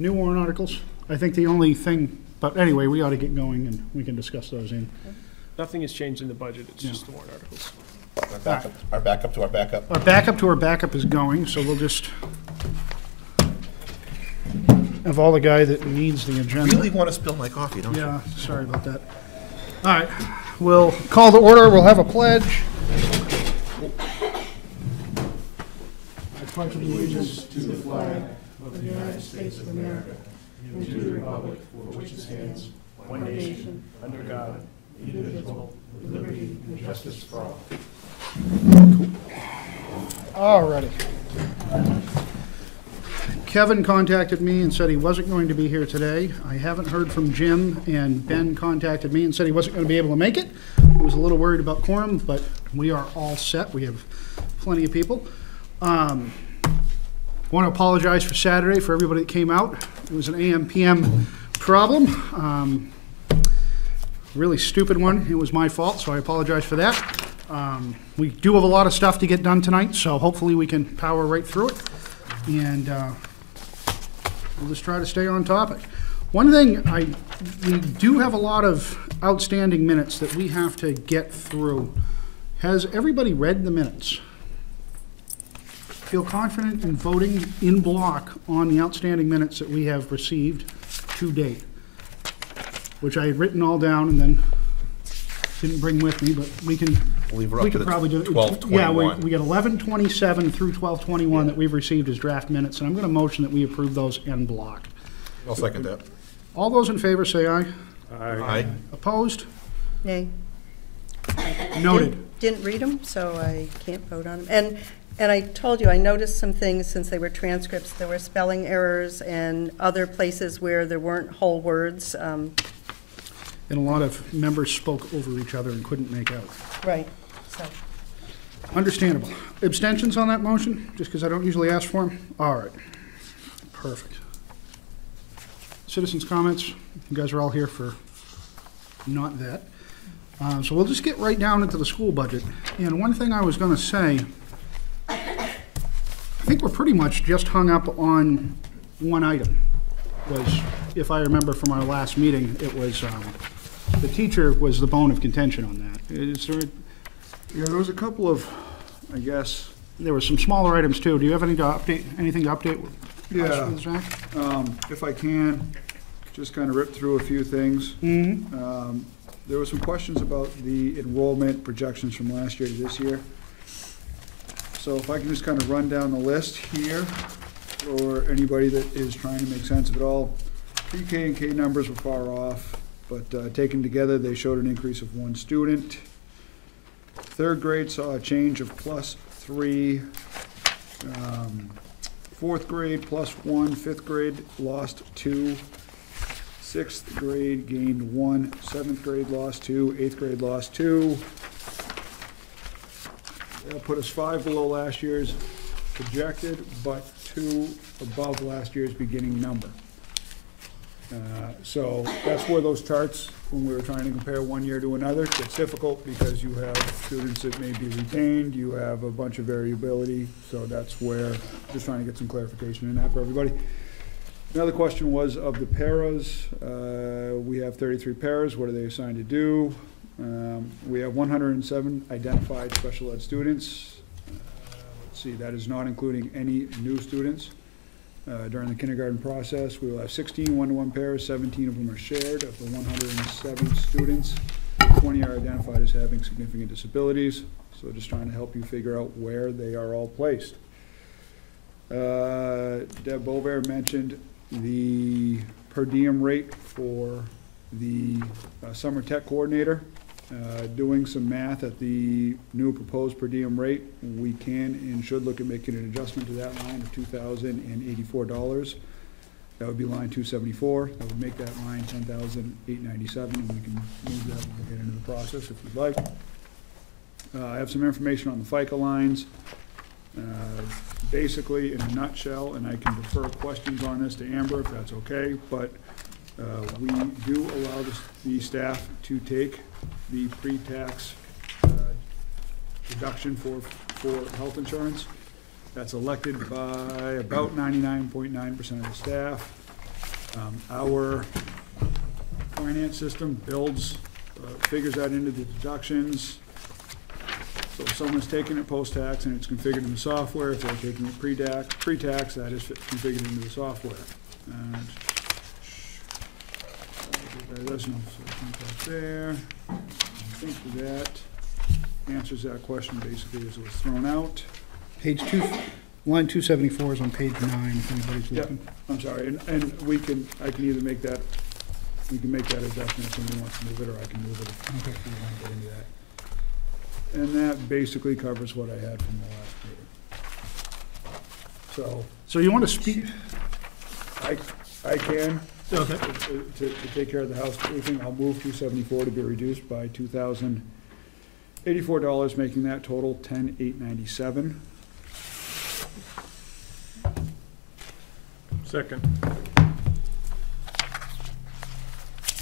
New warrant articles. I think the only thing, but anyway, we ought to get going and we can discuss those in. Nothing has changed in the budget, it's just the warrant articles. Our backup to our backup. Our backup to our backup is going, so we'll just have all the guy that needs the agenda. Really want to spill my coffee, don't you? Yeah, sorry about that. All right, we'll call to order. We'll have a pledge. I pledge allegiance to the flag of the United States of America and to the republic for which it stands, one nation, under God, indivisible, with liberty and justice for all. All righty. Kevin contacted me and said he wasn't going to be here today. I haven't heard from Jim, and Ben contacted me and said he wasn't going to be able to make it. I was a little worried about quorum, but we are all set. We have plenty of people. Want to apologize for Saturday for everybody that came out. It was an AM/PM problem. Really stupid one. It was my fault, so I apologize for that. We do have a lot of stuff to get done tonight, so hopefully we can power right through it. And we'll just try to stay on topic. One thing, we do have a lot of outstanding minutes that we have to get through. Has everybody read the minutes? Feel confident in voting in block on the outstanding minutes that we have received to date, which I had written all down and then didn't bring with me, but we can. We could probably do it. 12/21. Yeah, we got 11/27 through 12/21 that we've received as draft minutes, and I'm going to motion that we approve those en bloc. I'll second that. All those in favor say aye. Aye. Opposed? Nay. Noted. Didn't read them, so I can't vote on them. And I told you, I noticed some things since they were transcripts. There were spelling errors and other places where there weren't whole words. And a lot of members spoke over each other and couldn't make out. Right, so. Understandable. Abstentions on that motion, just because I don't usually ask for them? All right. Perfect. Citizens' comments? You guys are all here for not that. So we'll just get right down into the school budget. And one thing I was going to say, I think we're pretty much just hung up on one item. Was, if I remember from our last meeting, it was the teacher was the bone of contention on that. Is there? Yeah, there was a couple of, I guess. There were some smaller items too. Do you have anything to update? Yeah. With Zach? If I can, just kind of rip through a few things. Mm-hmm. There were some questions about the enrollment projections from last year to this year. So if I can just kind of run down the list here, for anybody that is trying to make sense of it all. Pre-K and K numbers were far off, but taken together, they showed an increase of 1 student. Third grade saw a change of +3. Fourth grade +1. Fifth grade lost 2. Sixth grade gained 1. Seventh grade lost 2. Eighth grade lost 2. That put us 5 below last year's projected, but 2 above last year's beginning number. So that's where those charts, when we were trying to compare one year to another, it's difficult because you have students that may be retained, you have a bunch of variability, so that's where, just trying to get some clarification in that for everybody. Another question was of the paras. We have 33 paras. What are they assigned to do? We have 107 identified special ed students. Let's see, that is not including any new students. During the kindergarten process, we will have 16 one-to-one pairs, 17 of them are shared. Of the 107 students, 20 are identified as having significant disabilities. So just trying to help you figure out where they are all placed. Deb Bover mentioned the per diem rate for the summer tech coordinator. Doing some math at the new proposed per diem rate, we can and should look at making an adjustment to that line of $2,084. That would be line 274. That would make that line $10,897, and we can move that when we get into the process if you'd like. I have some information on the FICA lines. Basically, in a nutshell, and I can defer questions on this to Amber if that's okay, but we do allow the staff to take the pre-tax deduction for health insurance. That's elected by about 99.9% of the staff. Our finance system builds, figures that into the deductions. So if someone's taking it post-tax and it's configured in the software, if they're taking it pre-tax, that is configured into the software. And there's no, so I think that's there. I think that answers that question basically as it was thrown out. Page 2, line 274 is on page 9, if anybody's Yep. looking. I'm sorry, and I can either make that, we can make that adjustment if somebody wants to move it, or I can move it if we want to get into that. And that basically covers what I had from the last meeting. So you want to speak? So, I can, Okay. to take care of the housekeeping, I'll move 274 to be reduced by $2,084, making that total 10,897. Second.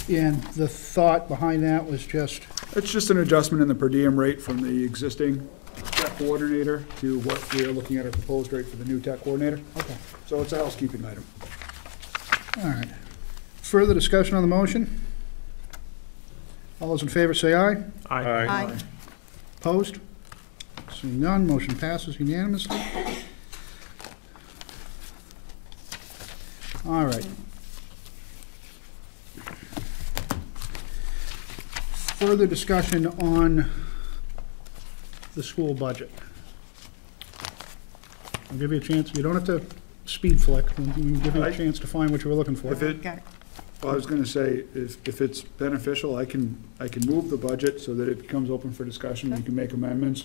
And the thought behind that was just, It's just an adjustment in the per diem rate from the existing tech coordinator to what we are looking at our proposed rate for the new tech coordinator. okay, So it's a housekeeping item. all right. Further discussion on the motion? All those in favor say aye. Aye. Opposed? Seeing none, motion passes unanimously. All right. Further discussion on the school budget. I'll give you a chance, you don't have to speed flick, we can give you a chance to find what you were looking for. If it, Got it. I was gonna say, if it's beneficial, I can move the budget so that it becomes open for discussion, we can make amendments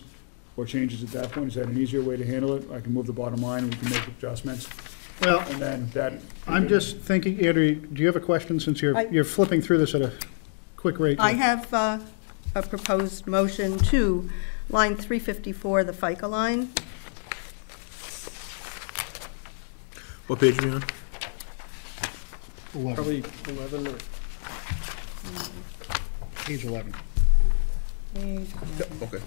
or changes at that point. Is that an easier way to handle it? I can move the bottom line, we can make adjustments, Well, and then that. I'm just thinking, Andrew, do you have a question, since you're flipping through this at a quick rate? I have a proposed motion to line 354, the FICA line. What page are you on? 11, Probably 11 or, page 11. Okay.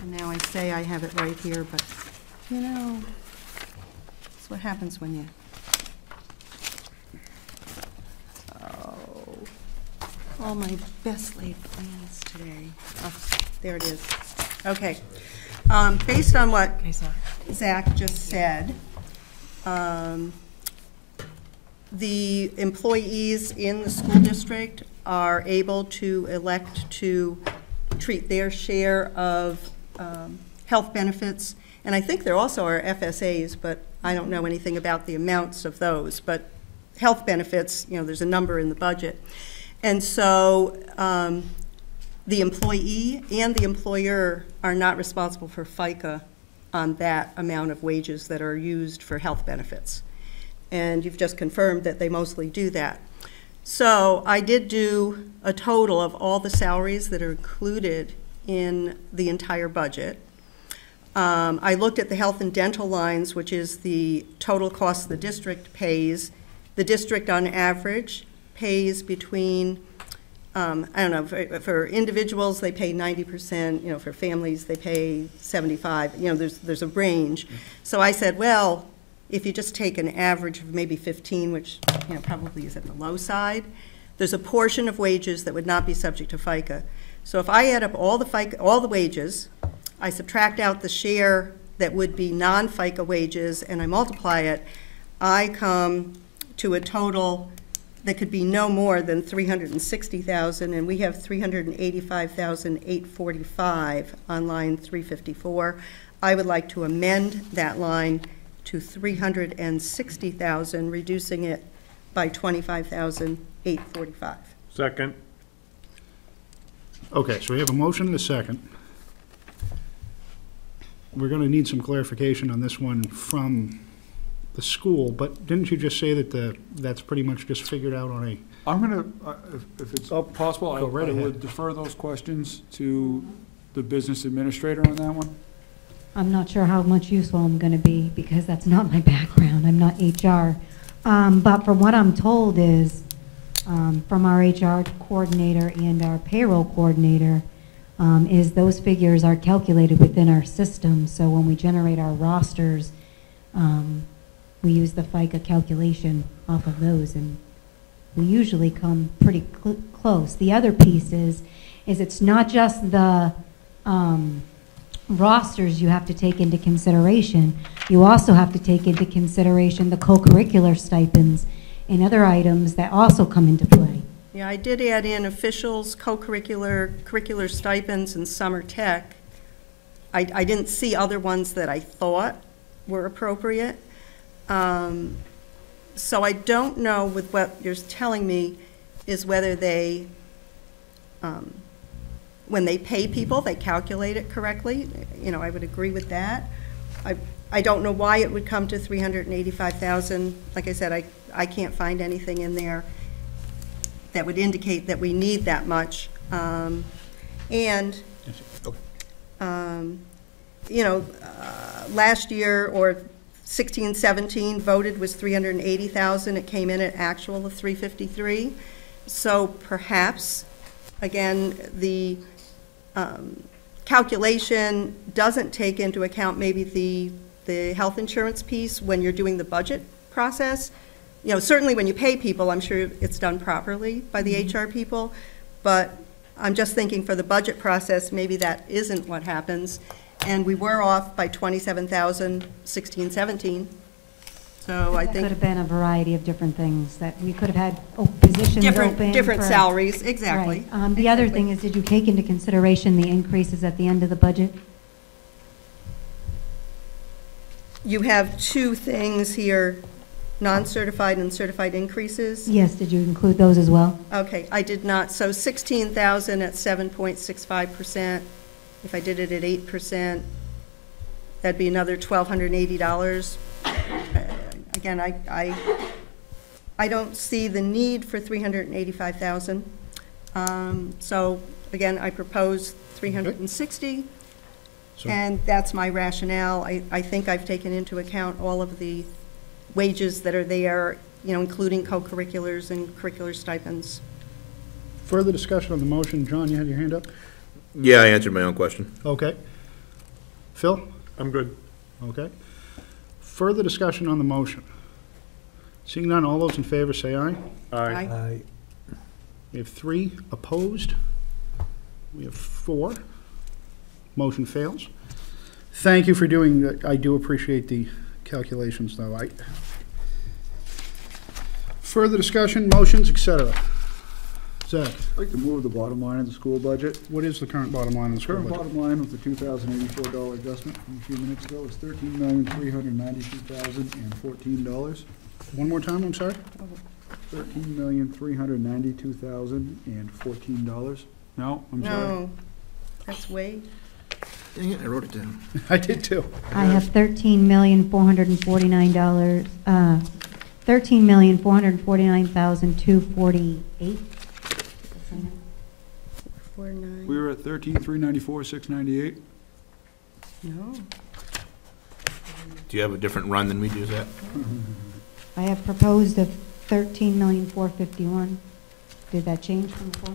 And now I say I have it right here, but, you know, that's what happens when you... Oh, all my best laid plans today. Oh, there it is. Okay. Based on what Zach just said, the employees in the school district are able to elect to treat their share of health benefits. And I think there also are FSAs, but I don't know anything about the amounts of those. But health benefits, you know, there's a number in the budget. And so the employee and the employer are not responsible for FICA on that amount of wages that are used for health benefits. And you've just confirmed that they mostly do that. So I did do a total of all the salaries that are included in the entire budget. I looked at the health and dental lines, which is the total cost the district pays. The district on average pays between, I don't know, for individuals they pay 90%, you know, for families they pay 75%, you know, there's a range. So I said, well, if you just take an average of maybe 15, which, you know, probably is at the low side, there's a portion of wages that would not be subject to FICA. So if I add up all the wages, I subtract out the share that would be non-FICA wages, and I multiply it, I come to a total that could be no more than $360,000, and we have $385,845 on line 354. I would like to amend that line to $360,000, reducing it by $25,845. second. Okay, so we have a motion and a second. We're going to need some clarification on this one from the school, but didn't you just say that that's pretty much just figured out on a... I'm gonna, if it's possible, I Go right ahead. would defer those questions to the business administrator on that one. I'm not sure how much useful I'm going to be because that's not my background. I'm not HR. But from what I'm told is from our HR coordinator and our payroll coordinator is those figures are calculated within our system. So when we generate our rosters, we use the FICA calculation off of those, and we usually come pretty close. The other piece is it's not just the rosters you have to take into consideration. You also have to take into consideration the co-curricular stipends and other items that also come into play. Yeah, I did add in officials, co-curricular, curricular stipends, and summer tech. I didn't see other ones that I thought were appropriate. So I don't know with what you're telling me is whether they, when they pay people, they calculate it correctly. You know, I would agree with that. I don't know why it would come to $385,000. Like I said, I can't find anything in there that would indicate that we need that much. You know, last year, or 16-17, voted was $380,000. It came in at actual of $353,000. So perhaps, again, the calculation doesn't take into account maybe the health insurance piece when you're doing the budget process. You know, certainly when you pay people, I'm sure it's done properly by the HR people, but I'm just thinking for the budget process, maybe that isn't what happens. And we were off by $27,000, 16-17. So I That think could have been a variety of different things, that we could have had positions open. different for- salaries, exactly. Right. The other thing is, did you take into consideration the increases at the end of the budget? You have two things here, non-certified and certified increases. Yes, did you include those as well? Okay, I did not. So 16,000 at 7.65%. If I did it at 8%, that'd be another $1,280. Again, I don't see the need for $385,000. So again, I propose 360. So- And that's my rationale. I think I've taken into account all of the wages that are there, you know, including co-curriculars and curricular stipends. Further discussion on the motion. John, you had your hand up? Yeah, I answered my own question. Okay. Phil? I'm good. Okay. Further discussion on the motion. Seeing none, all those in favor say aye. Aye. We have 3 opposed. We have 4. Motion fails. Thank you for doing that. I do appreciate the calculations, though. Further discussion, motions, et cetera. Zach, I'd like to move the bottom line of the school budget. what is the current bottom line in the school Current budget? bottom line with the $2,084 adjustment from a few minutes ago is $13,392,014. One more time, I'm sorry? $13,392,014. No, I'm sorry. No, that's way, Dang it, I wrote it down. I did too. I have $13,449, $13,449,248. 4.9, We were at $13,394,698. no. Do you have a different run than we do, Zach? I have proposed of $13,451,000. Did that change from before?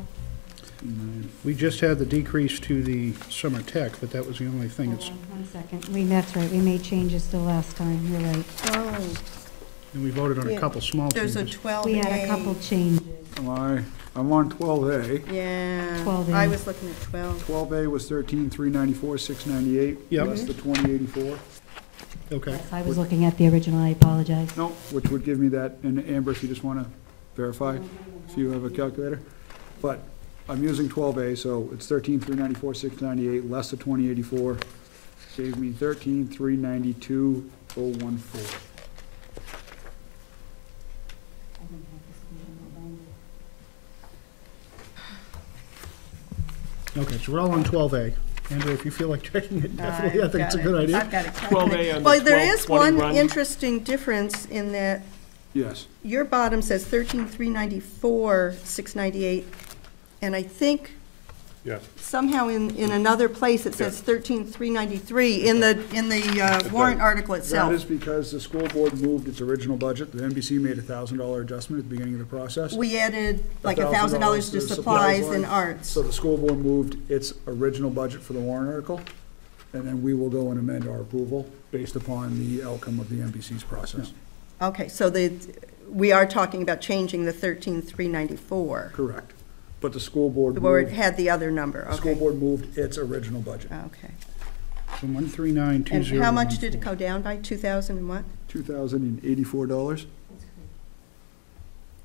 We just had the decrease to the summer tech, but that was the only thing. Hold It's, on 1 second. That's right, we made changes to last time, you're right. Oh, and we voted on a Yeah. couple small there's a changes. 12A. We had a couple changes. I'm on 12A. Yeah, 12A. I was looking at 12. 12A was $13,394,698. Yep. Less the 2084. Okay. Yes, I was looking at the original, I apologize. No, which would give me that, and Amber, if you just want to verify, if you have a calculator. But I'm using 12A, so it's $13,394,698 less the 2084, gave me $13,392,014. Okay, so we're all on 12A. Andrew, if you feel like checking it, definitely, I think it's a good idea. I've got it. 12A on the Well, there is 12-20 one run. interesting difference in that Yes, your bottom says 13,394,698, and I think Yeah. somehow in another place it says 13,393 in the warrant article that itself. is because the school board moved its original budget. The NBC made a $1,000 adjustment at the beginning of the process. We added like $1,000 $1,000 to to the supplies supplies and line. arts. So the school board moved its original budget for the warrant article, and then we will go and amend our approval based upon the outcome of the NBC's process. Okay, so we are talking about changing the 13,394. Correct. But the school board The board moved, had the other number, the school okay. board moved its original budget. Okay. So 1392014. And how much did it go down by, 2,000 and what? $2,084.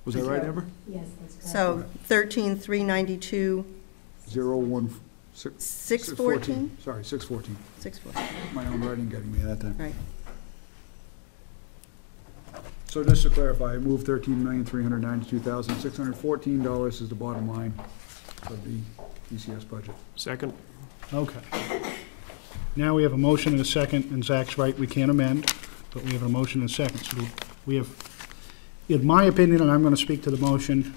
Was that right, Amber? Yes, that's correct. So 13,392, 016. 614? Sorry, 614. 614, My own writing getting me that time. right. So just to clarify, I moved $13,392,614 is the bottom line of the ECS budget. Second. Okay. Now we have a motion and a second, and Zach's right, we can't amend, but we have a motion and a second. So we have, in my opinion, and I'm gonna speak to the motion,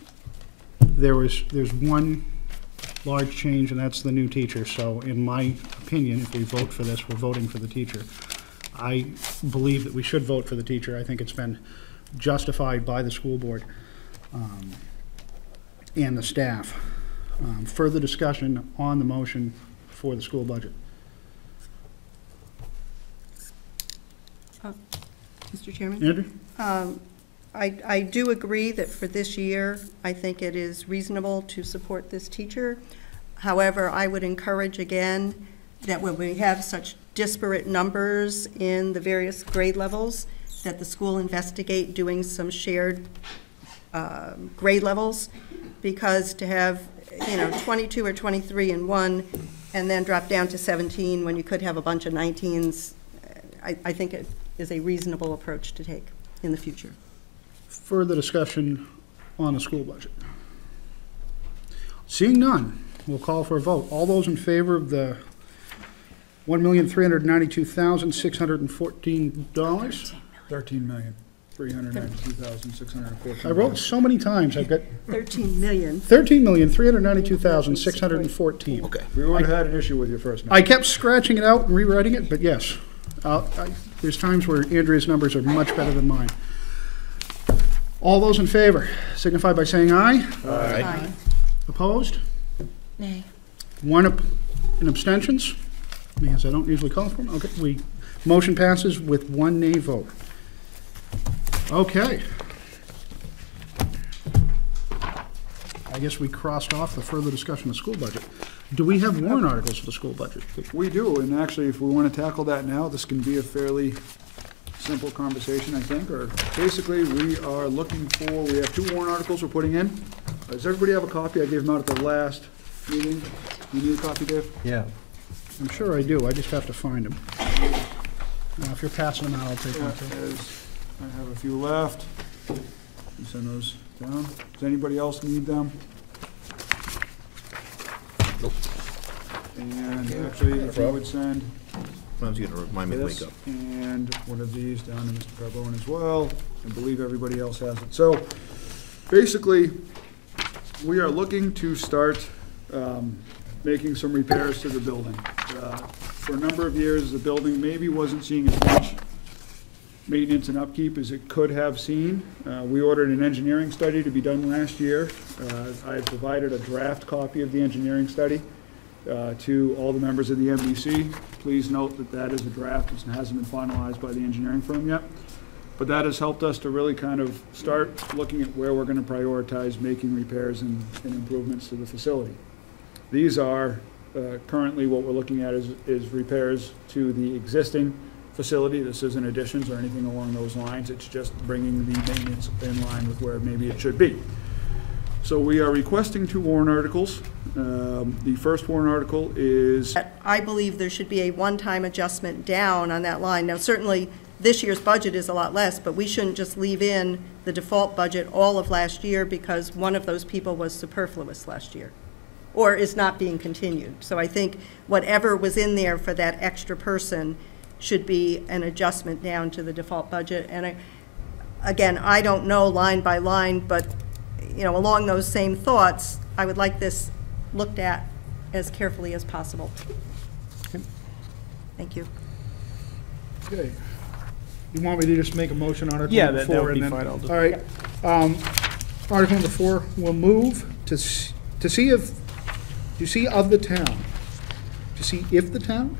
there's one large change, and that's the new teacher. So in my opinion, if we vote for this, we're voting for the teacher. I believe that we should vote for the teacher. I think it's been justified by the school board and the staff. Further discussion on the motion for the school budget. Mr. Chairman? Andrew? I do agree that for this year, I think it is reasonable to support this teacher. However, I would encourage again that when we have such disparate numbers in the various grade levels, that the school investigate doing some shared grade levels, because to have, 22 or 23 in one and then drop down to 17 when you could have a bunch of 19s, I think it is a reasonable approach to take in the future. Further discussion on the school budget. Seeing none, we'll call for a vote. All those in favor of the $1,392,614? $13,392,614. I wrote so many times, I've got 13 million. $13,392,614. Okay. We would have had an issue with your first number. I kept scratching it out and rewriting it, but yes. There's times where Andrea's numbers are much better than mine. All those in favor signify by saying aye. Aye. Opposed? Nay. In abstentions? Because I don't usually call for them. Okay, motion passes with one nay vote. Okay. I guess we crossed off the further discussion of school budget. Do we have warrant articles for the school budget? We do, and actually, if we want to tackle that now, this can be a fairly simple conversation, I think, or basically, we have two warrant articles we're putting in. Does everybody have a copy? I gave them out at the last meeting. You need a copy, Dave? Yeah. I'm sure I do, I just have to find them. If you're passing them out, I'll take Yeah, one too. I have a few left. You send those down. Does anybody else need them? And actually, if you would send Sometimes you gotta remind me to wake this up. and one of these down to Mr. Carbone as well. I believe everybody else has it. So basically, we are looking to start making some repairs to the building. For a number of years, the building maybe wasn't seeing as much maintenance and upkeep as it could have seen. We ordered an engineering study to be done last year. I have provided a draft copy of the engineering study to all the members of the MBC. Please note that that is a draft. It hasn't been finalized by the engineering firm yet. But that has helped us to really kind of start looking at where we're going to prioritize making repairs and improvements to the facility. These are currently what we're looking at is repairs to the existing facility. This isn't additions or anything along those lines. It's just bringing the maintenance in line with where maybe it should be. So we are requesting two warrant articles. The first warrant article is, I believe there should be a one-time adjustment down on that line. Now, certainly, this year's budget is a lot less, but we shouldn't just leave in the default budget all of last year because one of those people was superfluous last year or is not being continued. So I think whatever was in there for that extra person should be an adjustment down to the default budget. And again, I don't know line by line, but along those same thoughts, I would like this looked at as carefully as possible. Thank you. Okay. You want me to just make a motion on Article Yeah, number that 4? would be and then- fine. I'll just- All right. Article number 4, we'll move to see if the town. To see if the town?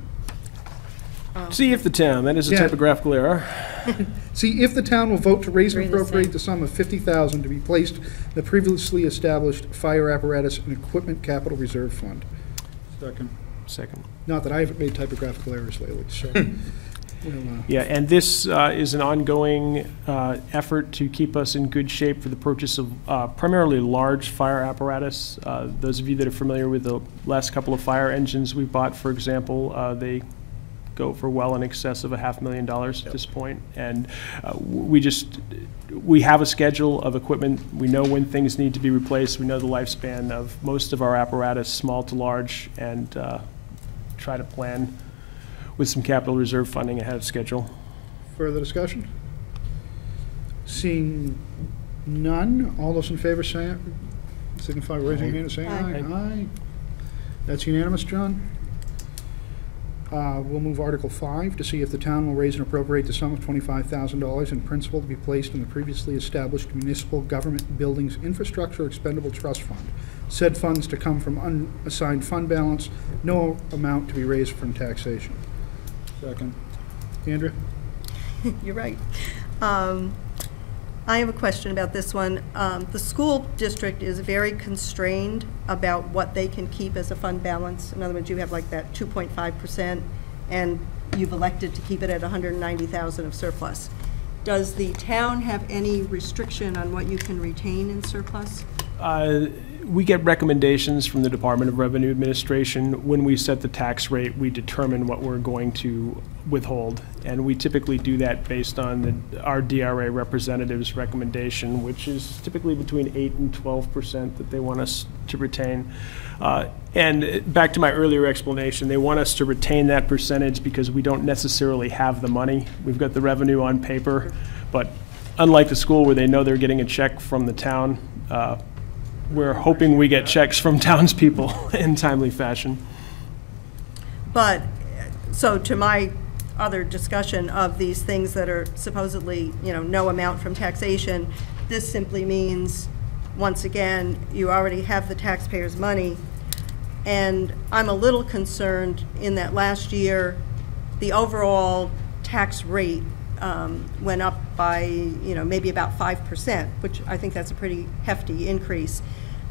See if the town, that is a Yeah. typographical error. See if the town will vote to raise and Agree the appropriate same. the sum of $50,000 to be placed in the previously established fire apparatus and equipment capital reserve fund. Second. Second. Not that I haven't made typographical errors lately, so. we'll, Yeah, and this is an ongoing effort to keep us in good shape for the purchase of primarily large fire apparatus. Those of you that are familiar with the last couple of fire engines we bought, for example, they go for well in excess of $500,000 at this point. And we have a schedule of equipment. We know when things need to be replaced. We know the lifespan of most of our apparatus, small to large, and try to plan with some capital reserve funding ahead of schedule. Further discussion? Seeing none, all those in favor say, signify by raising your hand and saying aye. Aye. That's unanimous, John. We'll move Article 5 to see if the town will raise and appropriate the sum of $25,000 in principal to be placed in the previously established municipal government buildings infrastructure expendable trust fund. Said funds to come from unassigned fund balance, no amount to be raised from taxation. Second. Andrea? You're right. I have a question about this one. The school district is very constrained about what they can keep as a fund balance. In other words, you have like that 2.5%, and you've elected to keep it at $190,000 of surplus. Does the town have any restriction on what you can retain in surplus? We get recommendations from the Department of Revenue Administration. When we set the tax rate, we determine what we're going to withhold. And we typically do that based on our DRA representative's recommendation, which is typically between 8 and 12% that they want us to retain. And back to my earlier explanation, they want us to retain that percentage because we don't necessarily have the money. We've got the revenue on paper, but unlike the school where they know they're getting a check from the town, we're hoping we get checks from townspeople in timely fashion. But, so to my other discussion of these things that are supposedly, no amount from taxation, this simply means, once again, you already have the taxpayers' money. And I'm a little concerned in that last year, the overall tax rate went up by, maybe about 5%, which I think that's a pretty hefty increase.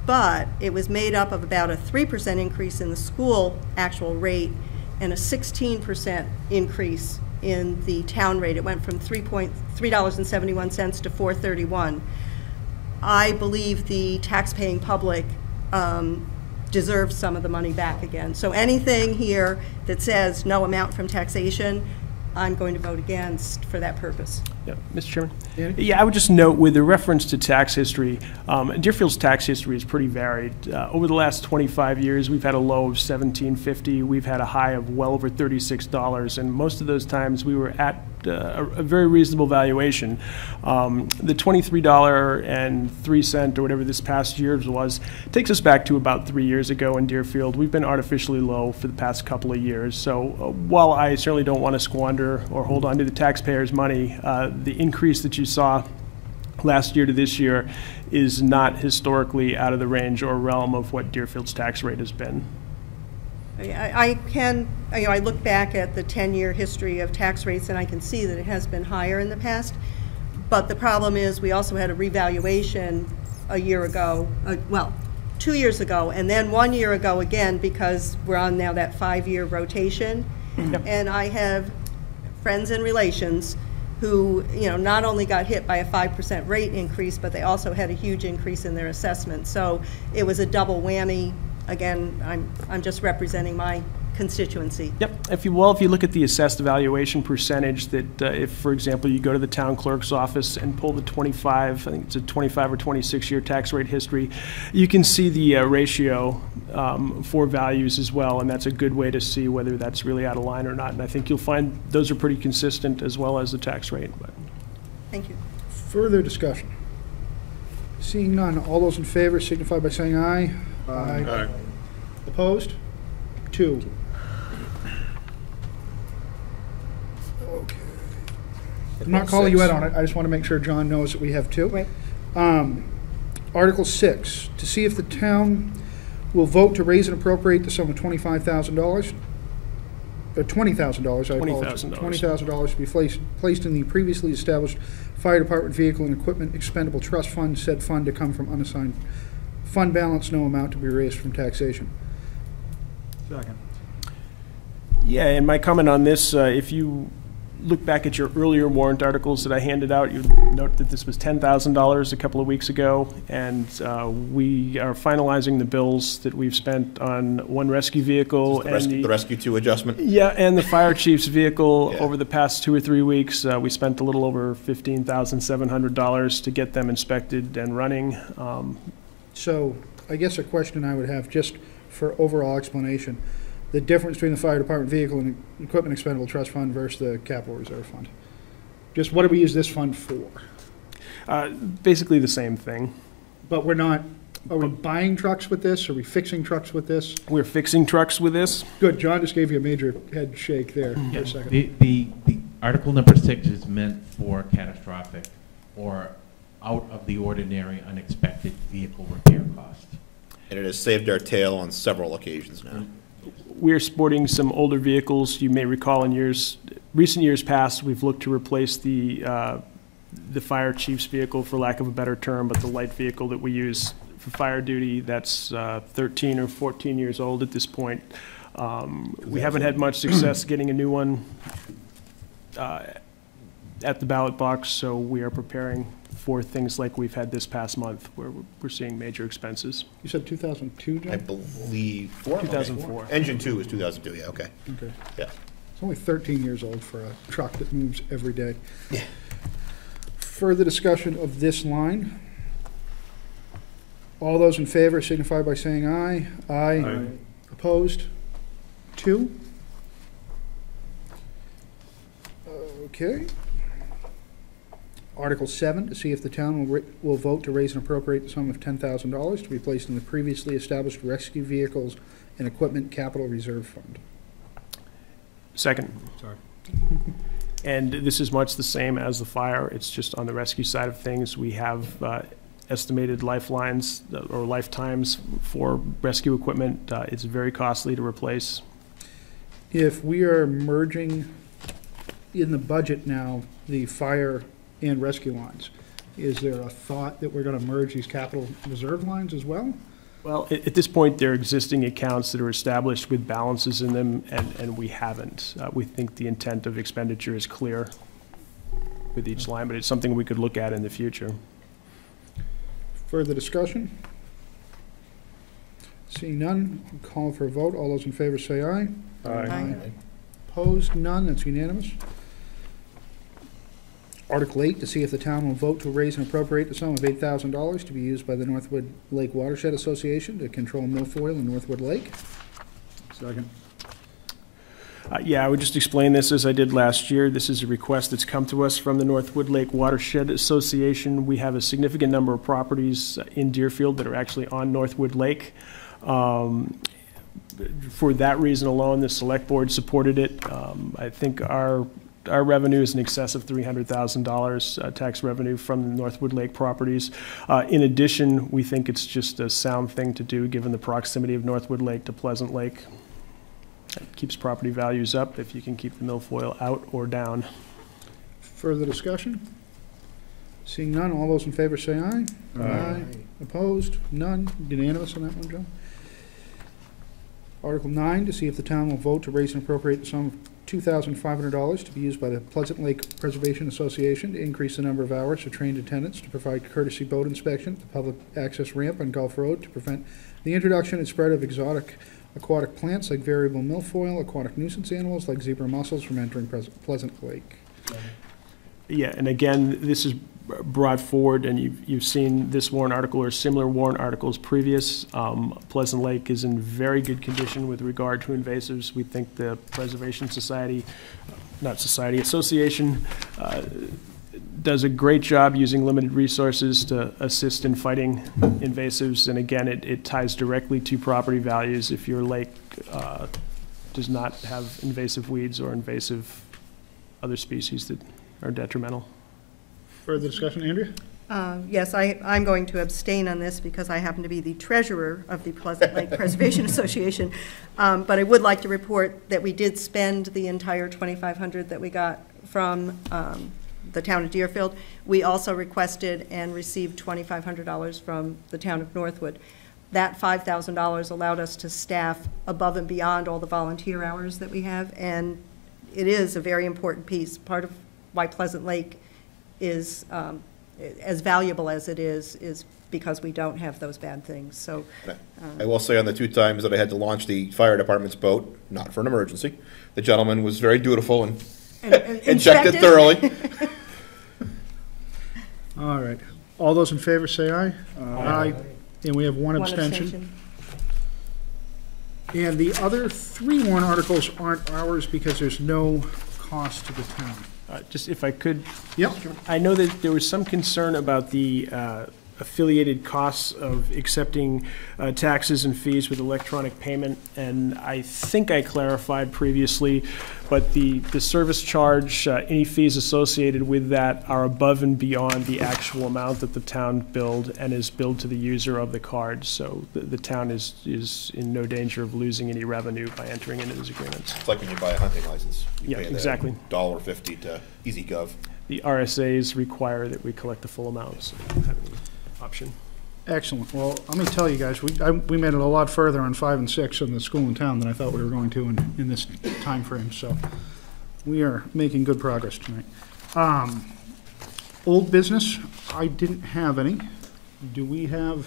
But it was made up of about a 3% increase in the school actual rate and a 16% increase in the town rate. It went from $3.71 to $4.31. I believe the taxpaying public deserves some of the money back again. So anything here that says no amount from taxation, I'm going to vote against for that purpose. Yeah, Mr. Chairman? Andy? Yeah, I would just note with the reference to tax history, Deerfield's tax history is pretty varied. Over the last 25 years, we've had a low of $17.50. We've had a high of well over $36, and most of those times we were at a very reasonable valuation. The $23.03 or whatever this past year was takes us back to about 3 years ago in Deerfield. We've been artificially low for the past couple of years. So while I certainly don't want to squander or hold on to the taxpayers' money, the increase that you saw last year to this year is not historically out of the range or realm of what Deerfield's tax rate has been. I look back at the 10-year history of tax rates and I can see that it has been higher in the past. But the problem is we also had a revaluation a year ago, 2 years ago, and then 1 year ago again because we're on now that 5-year rotation. Yep. And I have friends and relations who, not only got hit by a 5% rate increase, but they also had a huge increase in their assessment. So it was a double whammy. Again, I'm just representing my constituency. Yep. If you look at the assessed evaluation percentage, that if, for example, you go to the town clerk's office and pull the 25, I think it's a 25 or 26-year tax rate history, you can see the ratio for values as well, and that's a good way to see whether that's really out of line or not. And I think you'll find those are pretty consistent as well as the tax rate. But. Thank you. Further discussion? Seeing none, all those in favor signify by saying aye. Aye. Opposed? 2. Okay. I'm not calling you out on it, I just want to make sure John knows that we have 2. Right. Article 6, to see if the town will vote to raise and appropriate the sum of $25,000 $20,000, I apologize. $20,000. $20,000 to be placed in the previously established fire department vehicle and equipment expendable trust fund, said fund to come from unassigned fund balance, no amount to be raised from taxation. Second. Yeah, and my comment on this, if you look back at your earlier warrant articles that I handed out, you note that this was $10,000 a couple of weeks ago, and we are finalizing the bills that we've spent on one rescue vehicle The Rescue 2 adjustment? yeah, and the fire chief's vehicle. Yeah. Over the past 2 or 3 weeks, we spent a little over $15,700 to get them inspected and running. So I guess a question I would have, just for overall explanation, the difference between the fire department vehicle and equipment expendable trust fund versus the capital reserve fund. Just what do we use this fund for? Basically the same thing. But we're not, are we buying trucks with this? Are we fixing trucks with this? We're fixing trucks with this. Good, John just gave you a major head shake there for a second. The Article number 6 is meant for catastrophic or out of the ordinary unexpected vehicle repair cost. And it has saved our tail on several occasions now. We're sporting some older vehicles. You may recall in recent years past, we've looked to replace the fire chief's vehicle, for lack of a better term, but the light vehicle that we use for fire duty, that's 13 or 14 years old at this point. We haven't had much success getting a new one at the ballot box, so we are preparing for things like we've had this past month, where we're seeing major expenses. You said 2002, I John? believe. 2004. Engine 2 was 2002, yeah, okay. Okay. Yeah. It's only 13 years old for a truck that moves every day. Further discussion of this line? All those in favor signify by saying aye. Aye. Opposed? 2. Okay. Article 7, to see if the town will vote to raise and appropriate the sum of $10,000 to be placed in the previously established rescue vehicles and equipment capital reserve fund. Second. Sorry. And this is much the same as the fire. It's just on the rescue side of things. We have estimated lifelines or lifetimes for rescue equipment. It's very costly to replace. If we are merging in the budget now, the fire and rescue lines, is there a thought that we're going to merge these capital reserve lines as well? Well, at this point, there are existing accounts that are established with balances in them, and we haven't. We think the intent of expenditure is clear with each line, but it's something we could look at in the future. Further discussion? Seeing none, call for a vote. All those in favor say aye. Aye. Opposed? None. That's unanimous. Article 8, to see if the town will vote to raise and appropriate the sum of $8,000 to be used by the Northwood Lake Watershed Association to control milfoil in Northwood Lake. Second. Yeah, I would just explain this as I did last year. This is a request that's come to us from the Northwood Lake Watershed Association. We have a significant number of properties in Deerfield that are actually on Northwood Lake. For that reason alone, the select board supported it. I think our revenue is in excess of $300,000 tax revenue from the Northwood Lake properties. In addition, we think it's just a sound thing to do given the proximity of Northwood Lake to Pleasant Lake. It keeps property values up if you can keep the milfoil out or down. Further discussion? Seeing none, all those in favor say aye. Aye. Opposed? None. Unanimous on that one, John? Article 9, to see if the town will vote to raise and appropriate the sum of $2,500 to be used by the Pleasant Lake Preservation Association to increase the number of hours for trained attendants to provide courtesy boat inspection at the public access ramp on Gulf Road to prevent the introduction and spread of exotic aquatic plants like variable milfoil, aquatic nuisance animals like zebra mussels from entering Pleasant Lake. Yeah, and again, this is brought forward, and you've seen this warrant article or similar warrant articles previous. Pleasant Lake is in very good condition with regard to invasives. We think the Preservation Society, Association, does a great job using limited resources to assist in fighting invasives. And again, it ties directly to property values if your lake does not have invasive weeds or invasive other species that are detrimental. Further discussion, Andrea? Yes, I'm going to abstain on this because I happen to be the treasurer of the Pleasant Lake Preservation Association. But I would like to report that we did spend the entire $2,500 that we got from the town of Deerfield. We also requested and received $2,500 from the town of Northwood. That $5,000 allowed us to staff above and beyond all the volunteer hours that we have, and it is a very important piece. Part of why Pleasant Lake is as valuable as it is because we don't have those bad things, so. I will say on the 2 times that I had to launch the fire department's boat, not for an emergency, the gentleman was very dutiful and and checked it inspected. thoroughly. All right. All those in favor say aye. Aye. And we have one abstention. And the other 3 warrant articles aren't ours because there's no cost to the town. Just if I could, Yep. I know that there was some concern about the affiliated costs of accepting taxes and fees with electronic payment, and I think I clarified previously, but the service charge, any fees associated with that are above and beyond the actual amount that the town billed and is billed to the user of the card. So the town is in no danger of losing any revenue by entering into those agreements. It's like when you buy a hunting license. You Yeah, pay the exactly. $1.50 to EasyGov. The RSAs require that we collect the full amount, so we don't have any option. Excellent. Well, let me tell you guys, we made it a lot further on 5 and 6 in the school and town than I thought we were going to in this time frame. So we are making good progress tonight. Old business, I didn't have any. Do we have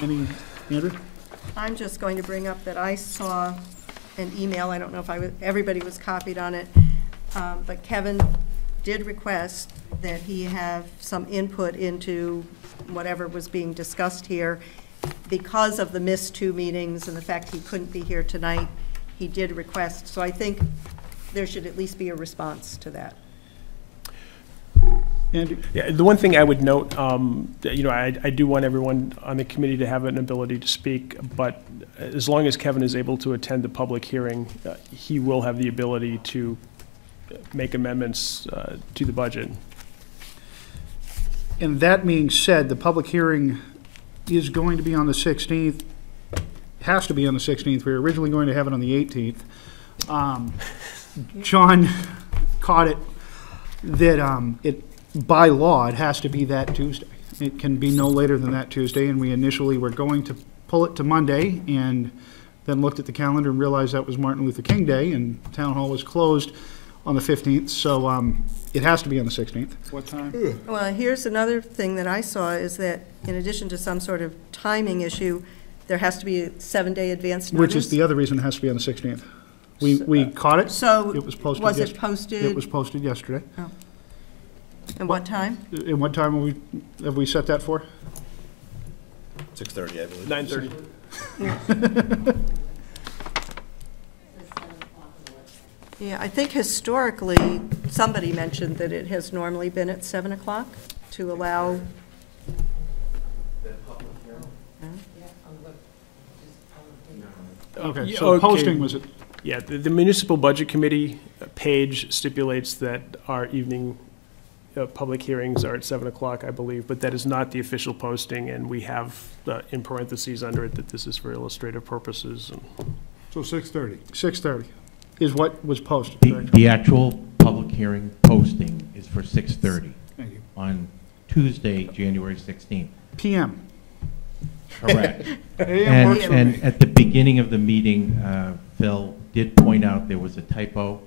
any, Andrew? I'm just going to bring up that I saw an email, I don't know if everybody was copied on it, but Kevin did request that he have some input into whatever was being discussed here. Because of the missed 2 meetings and the fact he couldn't be here tonight, he did request, so I think there should at least be a response to that. Andy? Yeah, the one thing I would note, that, you know, I do want everyone on the committee to have an ability to speak, but as long as Kevin is able to attend the public hearing, he will have the ability to make amendments to the budget. And that being said, the public hearing is going to be on the 16th, has to be on the 16th. We were originally going to have it on the 18th. John caught it that by law, it has to be that Tuesday. It can be no later than that Tuesday, and we initially were going to pull it to Monday, and then looked at the calendar and realized that was Martin Luther King Day, and Town Hall was closed on the 15th, so it has to be on the 16th. What time? Well, here's another thing that I saw, is that in addition to some sort of timing issue, there has to be a 7-day advance notice. Which is the other reason it has to be on the 16th. We caught it. So, It was posted. was it posted? It was posted yesterday. And what time? And what time have we set that for? 6:30, I believe. 9:30. Yeah, I think historically, somebody mentioned that it has normally been at 7 o'clock to allow. Okay, Yeah, so okay. posting was it? Yeah, the municipal budget committee page stipulates that our evening public hearings are at 7 o'clock, I believe, but that is not the official posting, and we have in parentheses under it that this is for illustrative purposes. So 6:30. 6:30 is what was posted, The, correct? the actual public hearing posting is for 6:30 Thank you. on Tuesday, January 16th. PM. Correct. AM works for me. And at the beginning of the meeting, Phil did point out there was a typo.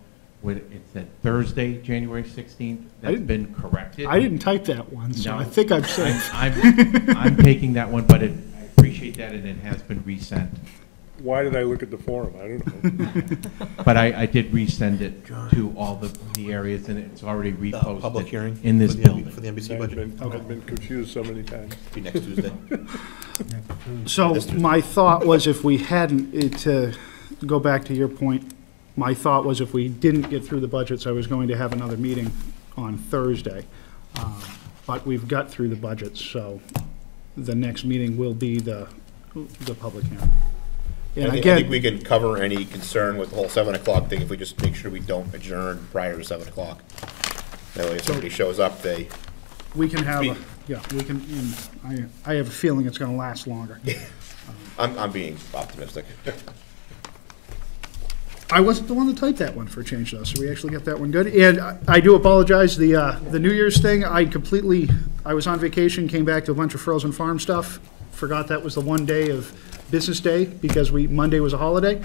It said Thursday, January 16th. That's didn't- been corrected. I didn't type that one, so I No. think I'm safe. I'm taking that one, but I appreciate that, and it has been resent. Why did I look at the forum? I don't know. But I did resend it to all the areas, and it's already reposted. Public hearing in this for the building. For the NBC I've budget. been confused so many times. Be next Tuesday. So my thought was if we hadn't, to go back to your point, my thought was if we didn't get through the budgets, I was going to have another meeting on Thursday. But we've got through the budgets, so the next meeting will be the public hearing. And I think we again, can cover any concern with the whole 7 o'clock thing if we just make sure we don't adjourn prior to 7 o'clock. That way if somebody shows up, they we can have, Me. we can, I have a feeling it's gonna last longer. I'm being optimistic. I wasn't the one that typed that one for a change though, so we actually got that one good. And I do apologize, the New Year's thing, I was on vacation, came back to a bunch of frozen farm stuff, forgot that was the one day of business day because Monday was a holiday.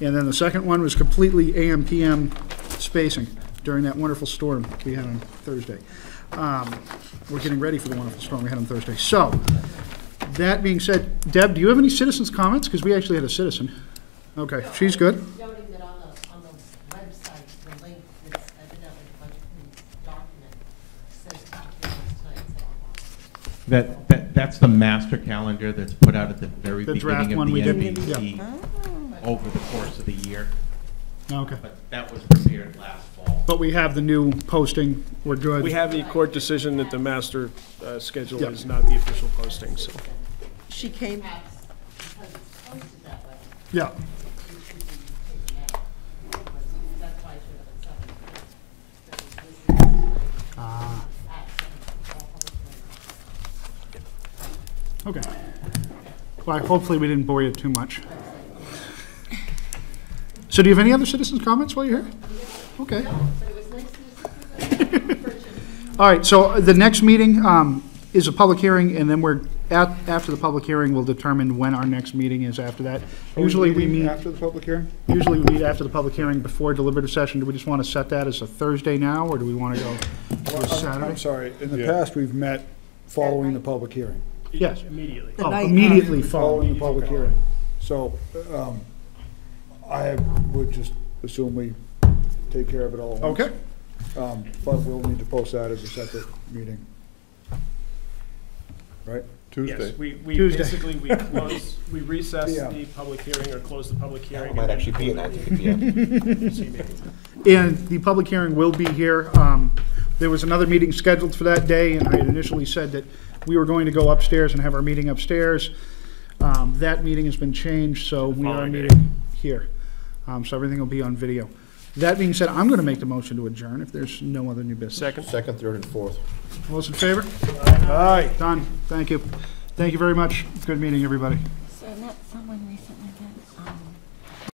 And then the second one was completely AM, PM spacing during that wonderful storm we had on Thursday. We're getting ready for the wonderful storm we had on Thursday. So, that being said, Deb, do you have any citizens' comments? Because we actually had a citizen. Okay, she's good. Noting that on the website, the link that's evidently the budget committee's document says tonight's on. That's the master calendar that's put out at the very The draft beginning one of we the did, MVC over the course of the year. Okay. But that was prepared last fall. But we have the new posting, we're good. We have a court decision that the master schedule Yep. is not the official posting, so. She came, Because it's posted that way, Yeah, it should be taken out. That's why I showed up at 7. That was listed as tonight at 7, all public hearing. okay. Well, hopefully we didn't bore you too much. So do you have any other citizens' comments while you're here? Okay. All right, so the next meeting is a public hearing, and then after the public hearing, we'll determine when our next meeting is after that. Usually we meet After the public hearing? after the public hearing before deliberative session. Do we just want to set that as a Thursday now, or do we want to go to a I'm Saturday? sorry, in the Yeah. past, we've met following the public hearing. Yes. Immediately. The Oh, night immediately Following following. the public hearing. So, I would just assume we take care of it all at once. Okay. But we'll need to post that as a separate meeting. Right? Tuesday. Yes, we Tuesday. basically, we recess Yeah. the public hearing or close the public hearing. It might actually be an active PM. And the public hearing will be here. There was another meeting scheduled for that day, and I had initially said that we were going to go upstairs and have our meeting upstairs. That meeting has been changed, so we are following day. meeting here. So everything will be on video. That being said, I'm going to make the motion to adjourn if there's no other new business. Second. Second, third, and fourth. All those in favor? Done. Thank you. Thank you very much. Good meeting, everybody. So I met someone recently